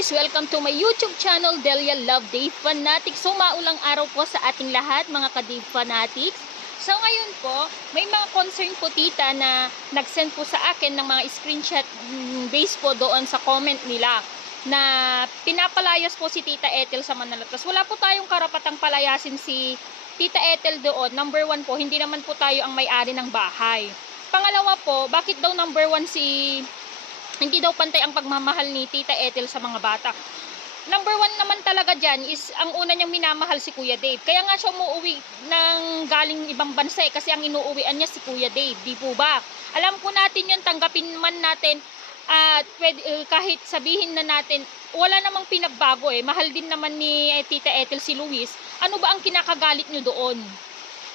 guys! Welcome to my YouTube channel, Delia Love Dave Fanatics. So, maulang araw po sa ating lahat, mga ka-Dave Fanatics. So, ngayon po, may mga concern po tita na nag-send po sa akin ng mga screenshot based po doon sa comment nila na pinapalayas po si Tita Ethel sa Manalatas. Wala po tayong karapatang palayasin si Tita Ethel doon. Number one po, hindi naman po tayo ang may-ari ng bahay. Pangalawa po, bakit daw number one hindi daw pantay ang pagmamahal ni Tita Ethel sa mga bata? Number one naman talaga dyan is ang una niyang minamahal si Kuya Dave. Kaya nga siya umuwi ng galing ibang bansa kasi ang inuuwian niya si Kuya Dave. Di po ba? Alam po natin yun, tanggapin man natin at kahit sabihin na natin wala namang pinagbago mahal din naman ni Tita Ethel si Luis. Ano ba ang kinakagalit nyo doon?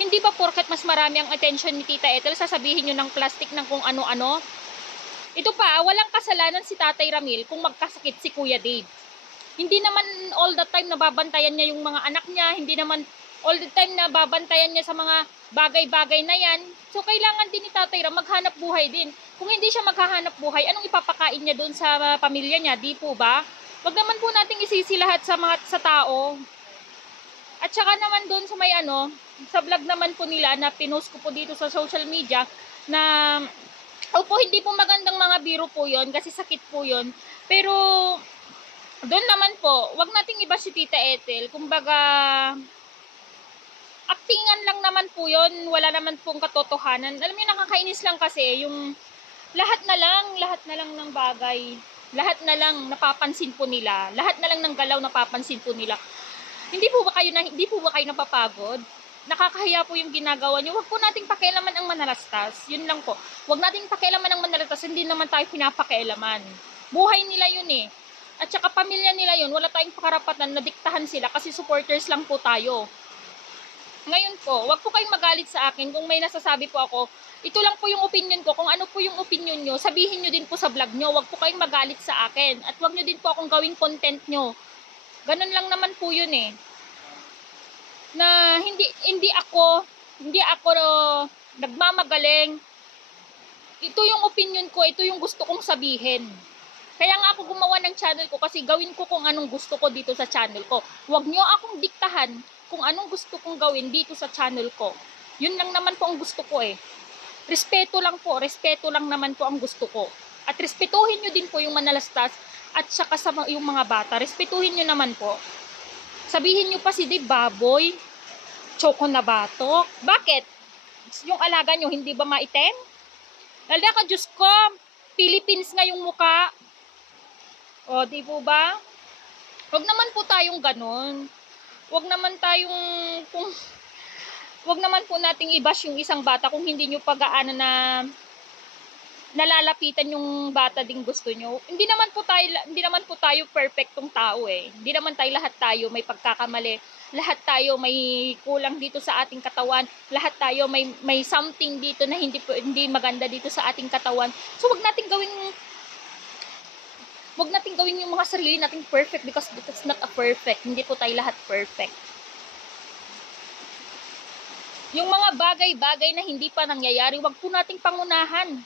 Hindi ba porket mas marami ang attention ni Tita Ethel sasabihin nyo ng plastic ng kung ano-ano? Ito pa, walang kasalanan si Tatay Ramil kung magkasakit si Kuya Dave. Hindi naman all the time nababantayan niya yung mga anak niya, hindi naman all the time nababantayan niya sa mga bagay-bagay na yan. So, kailangan din ni Tatay Ram maghanap buhay din. Kung hindi siya maghahanap buhay, anong ipapakain niya doon sa pamilya niya? Di po ba? Wag naman po nating isisi lahat sa tao. At saka naman doon sa may sa vlog naman po nila na pinost ko po dito sa social media na opo, hindi po magandang mga biro po yon kasi sakit po yon. Pero doon naman po, wag nating iba si Tita Ethel. Kumbaga, actingan lang naman po yon, wala naman pong katotohanan. Alam niyo, nakakainis lang kasi yung lahat na lang ng bagay, lahat na lang napapansin po nila, lahat na lang ng galaw napapansin po nila. Hindi po ba kayo napapagod? Nakakahiya po yung ginagawa nyo. Huwag po nating pakialaman ang Manalastas. Yun lang po. Huwag nating pakialaman ang Manalastas. Hindi naman tayo pinapakialaman. Buhay nila yun At saka pamilya nila yun. Wala tayong pakarapatan na diktahan sila kasi supporters lang po tayo. Ngayon po, huwag po kayong magalit sa akin kung may nasasabi po ako. Ito lang po yung opinion ko. Kung ano po yung opinion nyo, sabihin nyo din po sa vlog nyo. Huwag po kayong magalit sa akin. At huwag nyo din po akong gawing content nyo. Ganun lang naman po yun na hindi ako nagmamagaling. Ito yung opinion ko, ito yung gusto kong sabihin. Kaya nga ako gumawa ng channel ko kasi gawin ko kung anong gusto ko dito sa channel ko. Huwag nyo akong diktahan kung anong gusto kong gawin dito sa channel ko. Yun lang naman po ang gusto ko Respeto lang naman po ang gusto ko. At respetuhin nyo din po yung Manalastas at saka sa yung mga bata. Respetuhin nyo naman po. Sabihin nyo pa si Dave baboy, choco na batok. Bakit? Yung alaga nyo hindi ba maitim? Lala ka, Diyos ko, Philippines nga yung muka. O, di po ba? Huwag naman po tayong ganun. Huwag naman po nating i-bash yung isang bata kung hindi nyo pag-aano na nalalapitan yung bata ding gusto nyo. Hindi naman po tayo perfectong tao Hindi naman lahat tayo may pagkakamali. Lahat tayo may kulang dito sa ating katawan. Lahat tayo may something dito na hindi maganda dito sa ating katawan. So wag nating gawin yung mga sarili nating perfect because it's not a perfect. Hindi po tayo lahat perfect. Yung mga bagay-bagay na hindi pa nangyayari, wag po nating pangunahan.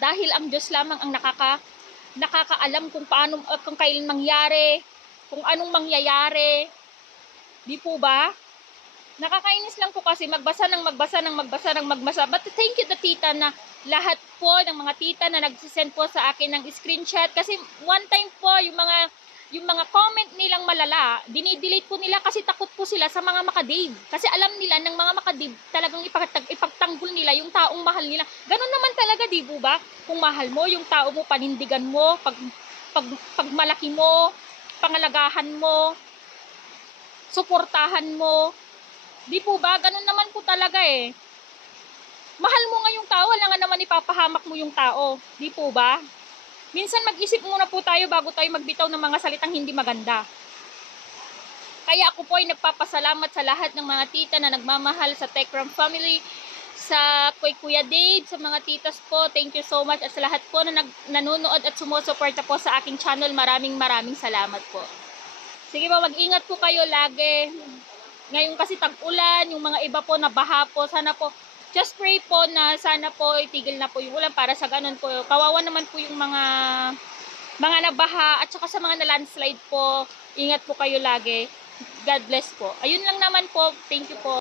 Dahil ang Diyos lamang ang nakakaalam kung paano, kung kailan mangyari, kung anong mangyayari. Di po ba? Nakakainis lang po kasi magbasa. But thank you the tita na lahat po ng mga tita na nagsisend po sa akin ng screenshot. Kasi one time po, yung mga comment nilang malala, dinidelete po nila kasi takot po sila sa mga makadave. Kasi alam nila ng mga makadave talagang ipagtanggol nila yung taong mahal nila. Ganun naman talaga, di po ba? Kung mahal mo yung tao mo, panindigan mo, pagmalaki mo, pangalagahan mo, suportahan mo. Di po ba? Ganun naman po talaga Mahal mo nga yung tao, wala nga naman ipapahamak mo yung tao. Di po ba? Minsan mag-isip muna po tayo bago tayo magbitaw ng mga salitang hindi maganda. Kaya ako po ay nagpapasalamat sa lahat ng mga tita na nagmamahal sa Tekram family, sa Kuya Dave, sa mga titas po. Thank you so much. At sa lahat po na nanonood at sumusuporta po sa aking channel, maraming salamat po. Sige po, mag-ingat po kayo lagi. Ngayon kasi tag-ulan, yung mga iba po na baha po, sana po just pray po na sana po itigil na po yung ulan para sa ganun po. Kawawa naman po yung mga mga nabaha at saka sa mga na-landslide po, ingat po kayo lagi. God bless po. Ayun lang naman po. Thank you po.